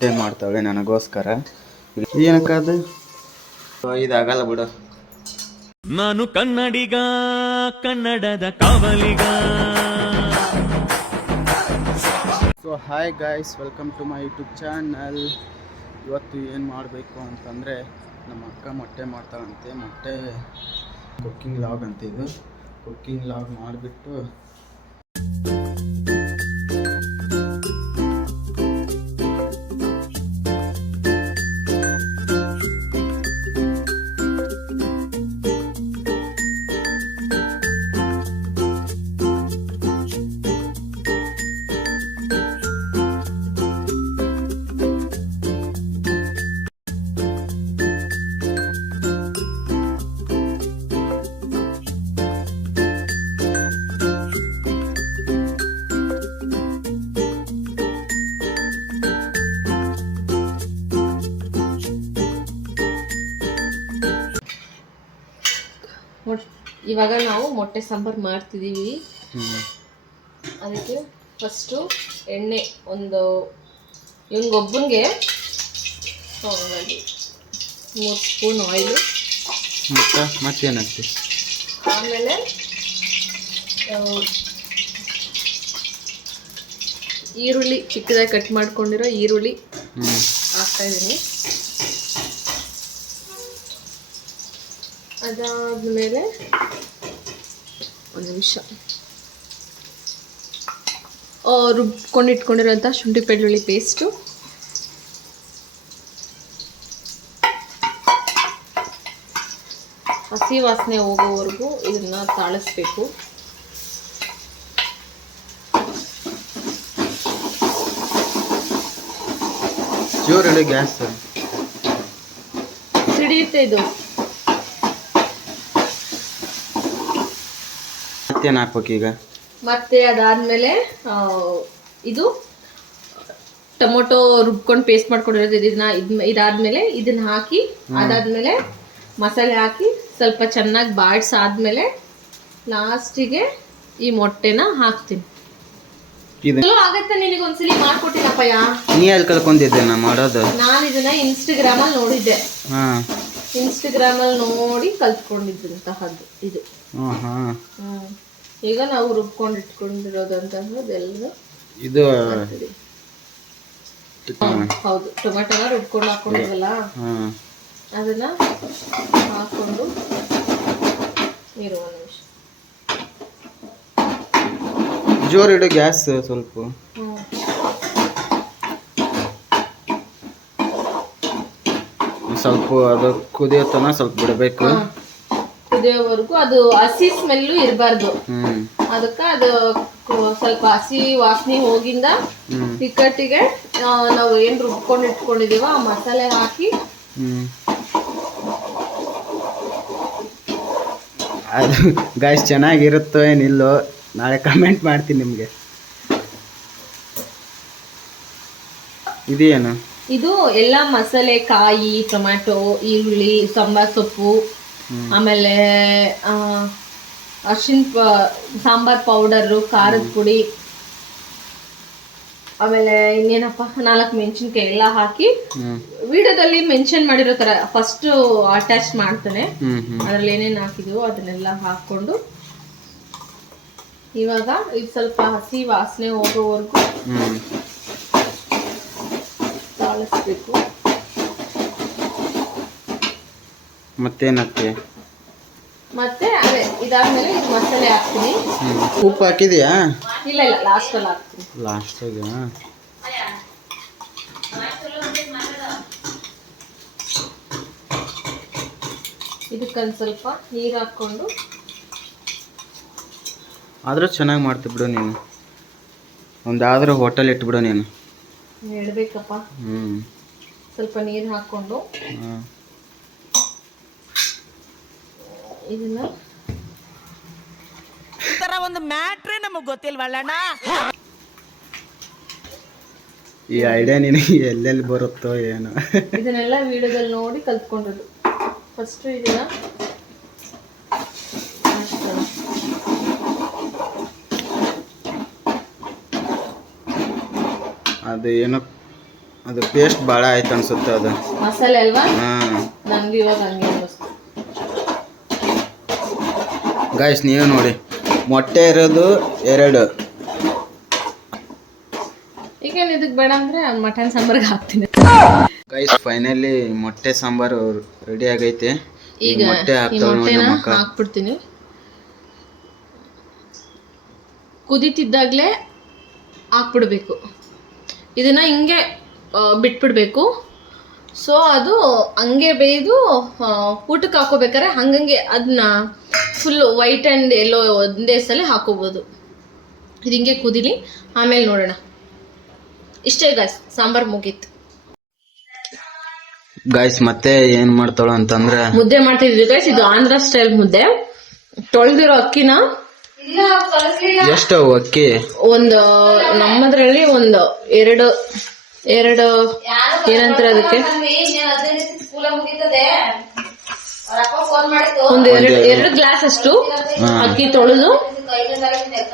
ಮೊಟ್ಟೆ ಮಾಡ್ತಾಳೆ ನನಗೋಸ್ಕರ. ಏನಕ್ಕ ಅದು? ಇದಾಗಲ್ಲ ಬಿಡು. ನಾನು ಕನ್ನಡಿಗ ಕನ್ನಡದ ಕಾವಲಿಗ. So hi guys welcome to my YouTube channel ಇವತ್ತು ಏನು ಮಾಡಬೇಕು ಅಂತಂದರೆ ನಮ್ಮ ಅಕ್ಕ ಮೊಟ್ಟೆ ಮಾಡ್ತಾಳಂತೆ. ಮೊಟ್ಟೆ ಕುಕ್ಕಿಂಗ್ ಲಾಗ್ ಅಂತ ಇದು. ಕುಕ್ಕಿಂಗ್ ಲಾಗ್ ಮಾಡಿಬಿಟ್ಟು ಇವಾಗ ನಾವು ಮೊಟ್ಟೆ ಸಾಂಬಾರು ಮಾಡ್ತಿದ್ದೀವಿ ಅದಕ್ಕೆ ಫಸ್ಟು ಎಣ್ಣೆ ಒಂದು ಇವನಿಗೊಬ್ಬನಿಗೆ ಮೂರು ಸ್ಪೂನ್ ಆಯಿಲು ಮತ್ತೆ ಮತ್ತೇನಾಗ್ತಿ ಆಮೇಲೆ ಈರುಳ್ಳಿ ಚಿಕ್ಕದಾಗಿ ಕಟ್ ಮಾಡ್ಕೊಂಡಿರೋ ಈರುಳ್ಳಿ ಹಾಕ್ತಾ ಇದ್ದೀನಿ ಅದಾದ್ಮೇಲೆ ಒಂದು ನಿಮಿಷ. ರುಬ್ಕೊಂಡು ಇಟ್ಕೊಂಡಿರೋಂಥ ಶುಂಠಿ ಬೆಳ್ಳುಳ್ಳಿ ಪೇಸ್ಟು ಹಸಿ ವಾಸನೆ ಹೋಗೋವರೆಗೂ ಇದನ್ನ ತಾಳಿಸ್ಬೇಕು. ಗ್ಯಾಸ್ ಸಿಡಿಯುತ್ತೆ ಇದು. ಮತ್ತೇನು ಹಾಕ್ಬೇಕು ಈಗ? ಮತ್ತೆ ಅದಾದ್ಮೇಲೆ ಇದು ಟೊಮೊಟೊ ರುಬ್ಕೊಂಡು ಪೇಸ್ಟ್ ಮಾಡ್ಕೊಂಡಿರೋದು ಇದನ್ನ ಇದ್- ಇದಾದ್ಮೇಲೆ ಇದನ್ನ ಹಾಕಿ ಅದಾದ್ಮೇಲೆ ಮಸಾಲೆ ಹಾಕಿ ಸ್ವಲ್ಪ ಚೆನ್ನಾಗಿ ಬಾಡ್ಸಾದ್ಮೇಲೆ ಲಾಸ್ಟಿಗೆ ಈ ಮೊಟ್ಟೆನ ಹಾಕ್ತೀನಿ. ಇದು ಚಲೋ ಆಗತ್ತೆ ನಿನಗೆ ಒಂದ್ಸಲಿ ಮಾಡ್ಕೊಟ್ಟಿನಪ್ಪಯ್ಯ? ನೀ ಎಲ್ಲಿ ಕಲ್ಕೊಂಡಿದ್ದೆ ನಾ ಮಾಡೋದು? ನಾನು ಇದನ್ನ ಇನ್ಸ್ಟಾಗ್ರಾಮ್ ಅಲ್ಲಿ ನೋಡಿದ್ದೆ. ಇನ್ಸ್ಟಾಗ್ರಾಮ್ ಅಲ್ಲಿ ನೋಡಿ ಕಲ್ತ್ಕೊಂಡಿದ್ದಂತಹದ್ದು ಇದು. ಈಗ ನಾವು ರುಬ್ಕೊಂಡು ಇಟ್ಕೊಂಡಿರೋದಂತಹದ್ದು ಎಲ್ಲ ಇದು ಹೌದು ಟೊಮೆಟೊನ ರುಬ್ಕೊಂಡು ಹಾಕೊಂಡಿದ್ವಲ್ಲ? ಹಾಂ. ಅದನ್ನ ಹಾಕೊಂಡು ಇರುವ ನಿಮಿಷ. ಜೋರು ಇಡು ಗ್ಯಾಸ್ ಸ್ವಲ್ಪ. ಸ್ವಲ್ಪ ಅದು ಕುದಿಯೋತನ ಸ್ವಲ್ಪ ಬಿಡಬೇಕು. ಹಾ. ಕುದಿಯೋವರೆಗೂ ಅದು ಹಸಿ ಸ್ಮೆಲ್ಲು ಇರಬಾರ್ದು. ಅದಕ್ಕೆ ಅದು ಸ್ವಲ್ಪ ಹಸಿ ವಾಸನೆ ಹೋಗಿಂದ ಇಕ್ಕಟ್ಟಿಗೆ ನಾವು ಏನು ರುಬ್ಕೊಂಡು ಇಟ್ಕೊಂಡಿದೀವೋ ಆ ಮಸಾಲೆ ಹಾಕಿ ಅದು ಗಾಯ್ಸ್ ಚೆನ್ನಾಗಿರುತ್ತೋ ಏನಿಲ್ಲೋ ನಾಳೆ ಕಮೆಂಟ್ ಮಾಡ್ತೀನಿ ನಿಮಗೆ. ಇದೇನು? ಇದು ಎಲ್ಲ ಮಸಾಲೆ ಕಾಯಿ ಟೊಮ್ಯಾಟೊ ಈರುಳ್ಳಿ ಸಾಂಬಾರ್ ಸೊಪ್ಪು. ಆಮೇಲೆ ಆ, ಅರ್ಶಿನ ಪ ಸಾಂಬಾರ್ ಪೌಡರು ಖಾರದ ಪುಡಿ ಆಮೇಲೆ ಇನ್ನೇನಪ್ಪ ನಾಲ್ಕು ಮೆಣಸಿನ್ಕಾಯಿ ಎಲ್ಲ ಹಾಕಿ ವಿಡಿಯೋದಲ್ಲಿ ಮೆನ್ಷನ್ ಮಾಡಿರೋ ತರ ಫಸ್ಟ್ ಅಟ್ಯಾಚ್ ಮಾಡ್ತಾನೆ. ಅದ್ರಲ್ಲಿ ಏನೇನು ಹಾಕಿದೀವೋ ಅದನ್ನೆಲ್ಲ ಹಾಕ್ಕೊಂಡು ಇವಾಗ ಇದು ಸ್ವಲ್ಪ ಹಸಿ ವಾಸನೆ ಹೋಗೋವರೆಗೂ ತಾಳಿಸ್ಬೇಕು ಮತ್ತೇನತ್ತೆ? ಮತ್ತೆ ಅದೇ ಇದಾದ್ಮೇಲೆ ಇದು ಮಸಾಲೆ ಹಾಕ್ತೀನಿ. ಉಪ್ಪು ಹಾಕಿದೆಯಾ? ಇಲ್ಲ ಇಲ್ಲ ಲಾಸ್ಟಲ್ಲಿ ಹಾಕ್ತೀನಿ. ಲಾಸ್ಟಾಗ ಇದಕ್ಕೊಂದು ಸ್ವಲ್ಪ ನೀರು ಹಾಕ್ಕೊಂಡು. ಆದರೂ ಚೆನ್ನಾಗಿ ಮಾಡ್ತಿ ಬಿಡು ನೀನು. ಒಂದಾದ್ರೂ ಹೋಟೆಲ್ ಇಟ್ಬಿಡು ನೀನು. ಹೇಳ್ಬೇಕಪ್ಪ. ಹ್ಞೂ ಸ್ವಲ್ಪ ನೀರು ಹಾಕ್ಕೊಂಡು. ಹಾಂ ಇದನ್ನ? ಈ ಐಡಿಯಾ ನಿನಗೆ ಎಲ್ಲೆಲ್ಲಿ ಬರುತ್ತೋ ಏನೋ. ಇದನ್ನೆಲ್ಲ ವಿಡಿಯೋದಲ್ಲಿ ನೋಡಿ ಕಲ್ತ್ಕೊಂಡ್ರು ಫಸ್ಟ್ ಇದನ್ನ ಅದು ಏನೋ ಅದು ಪೇಸ್ಟ್ ಭಾಳ ಆಯ್ತು ಅನ್ಸುತ್ತೆ ಅದು. ಮಸಾಲೆ ಅಲ್ವಾ? ಹಾಂ. ನನ್ಗೆ ಇವಾಗ ಹಂಗೆ. ಗಾಯ್ಸ್ ನೀವು ನೋಡಿ. ಮೊಟ್ಟೆ ಇರೋದು ಎರಡು. ಈಗ ಇದಕ್ಕೆ ಬೇಡ ಅಂದ್ರೆ ಮಟನ್ ಸಾಂಬಾರ್ಗೆ ಹಾಕ್ತೀನಿ. ಗೈಸ್ ಫೈನಲಿ ಮೊಟ್ಟೆ ಸಾಂಬಾರು ರೆಡಿ ಆಗೈತೆ. ಈಗ ಮೊಟ್ಟೆ ಈ ಹಾಕ್ತಾವ ನೋಡಿ ಮೊಟ್ಟೆನ ನಮ್ಮ ಅಕ್ಕ ಹಾಕ್ಬಿಡ್ತೀನಿ. ಕುದೀತಿದ್ದಾಗಲೇ ಹಾಕ್ಬಿಡ್ಬೇಕು. ಇದನ್ನ ಹಿಂಗೆ ಬಿಟ್ಬಿಡ್ಬೇಕು. ಸೊ ಅದು ಹಂಗೆ ಬೇಯ್ದು ಊಟಕ್ಕೆ ಹಾಕೋಬೇಕಾರೆ ಹಂಗಂಗೆ ಅದನ್ನ ಫುಲ್ ವೈಟ್ ಆ್ಯಂಡ್ ಎಲ್ಲೋ ಒಂದೇ ಸಲ ಹಾಕೋಬೋದು. ಇದು ಹಿಂಗೆ ಕುದಿಲಿ ಆಮೇಲೆ ನೋಡೋಣ. ಇಷ್ಟೇ ಗಾಯ್ಸ್ ಸಾಂಬಾರ್ ಮುಗೀತು. ಗಾಯ್ಸ್ ಮತ್ತೆ ಏನ್ ಮಾಡ್ತಾಳ ಅಂತಂದ್ರೆ ಮುದ್ದೆ ಮಾಡ್ತಿದ್ವಿ ಗಾಯ್ಸ್ ಇದು ಆಂಧ್ರ ಸ್ಟೈಲ್ ಮುದ್ದೆ. ತೊಳೆದಿರೋ ಅಕ್ಕಿನ ಎಷ್ಟು ಅಕ್ಕಿ? ಒಂದು ನಮ್ಮದ್ರಲ್ಲಿ ಒಂದು ಎರಡು ಎರಡು ಏನಂತಾರೆ ಅದಕ್ಕೆ? ಒಂದು ಎರಡು ಎರಡು ಗ್ಲಾಸ್ ಅಷ್ಟು ಅಕ್ಕಿ ತೊಳೆದು.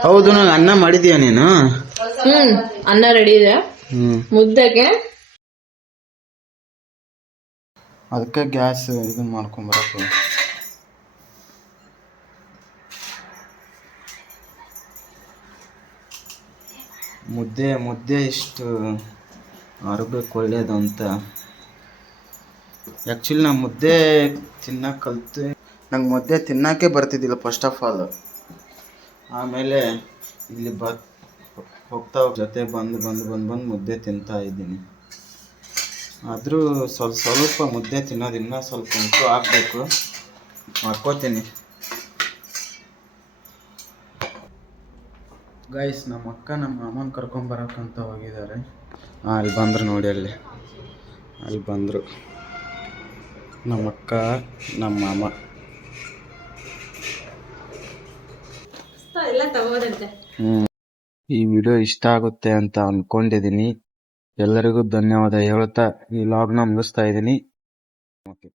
ಹೌದು ನಾನು ಅನ್ನ ಮಾಡಿದ್ಯಾ ನೀನು? ಹ್ಮ್ ಅನ್ನ ರೆಡಿ ಇದೆ. ಹ್ಮ್. ಮುದ್ದೆಗೆ. ಅದಕ್ಕೆ ಗ್ಯಾಸ್ ಇದು ಮಾಡ್ಕೊಂಬರಕ್ಕೆ ಮುದ್ದೆ ಮುದ್ದೆ ಇಷ್ಟು ಆರೋಗ್ಯಕ್ಕೆ ಒಳ್ಳೇದು ಅಂತ. ಆ್ಯಕ್ಚುಲಿ ನಾ ಮುದ್ದೆ ತಿನ್ನಕ್ಕೆ ಕಲ್ತು. ನಂಗೆ ಮುದ್ದೆ ತಿನ್ನೋಕ್ಕೆ ಬರ್ತಿದ್ದಿಲ್ಲ ಫಸ್ಟ್ ಆಫ್ ಆಲ್ ಆಮೇಲೆ ಇಲ್ಲಿ ಬ ಹೋಗ್ತಾ ಹೋಗ್ ಜೊತೆ ಬಂದು ಬಂದು ಬಂದು ಬಂದು ಮುದ್ದೆ ತಿಂತಾ ಇದ್ದೀನಿ. ಆದರೂ ಸ್ವಲ್ಪ ಸ್ವಲ್ಪ ಮುದ್ದೆ ತಿನ್ನೋದು ಇನ್ನೂ ಸ್ವಲ್ಪ ಇಂಪ್ರೂವ್ ಆಗಬೇಕು. ಮಾಡ್ಕೋತೀನಿ. ಗೈಸ್ ನಮ್ಮ ಅಕ್ಕ ನಮ್ಮ ಮಾಮನ ಕರ್ಕೊಂಬರಕ್ಕಂತ ಹೋಗಿದ್ದಾರೆ. ಹಾಂ ಅಲ್ಲಿ ಬಂದರು ನೋಡಿ ಅಲ್ಲಿ. ಅಲ್ಲಿ ಬಂದರು. ನಮ್ಮ ಅಕ್ಕ ನಮ್ಮ ಮಾಮ ಈ ವಿಡಿಯೋ ಇಷ್ಟ ಆಗುತ್ತೆ ಅಂತ ಅನ್ಕೊಂಡಿದ್ದೀನಿ. ಎಲ್ಲರಿಗೂ ಧನ್ಯವಾದ ಹೇಳುತ್ತಾ ಈ ಲಾಗ್ನ ಮುಗಿಸ್ತಾ ಇದ್ದೀನಿ. ಓಕೆ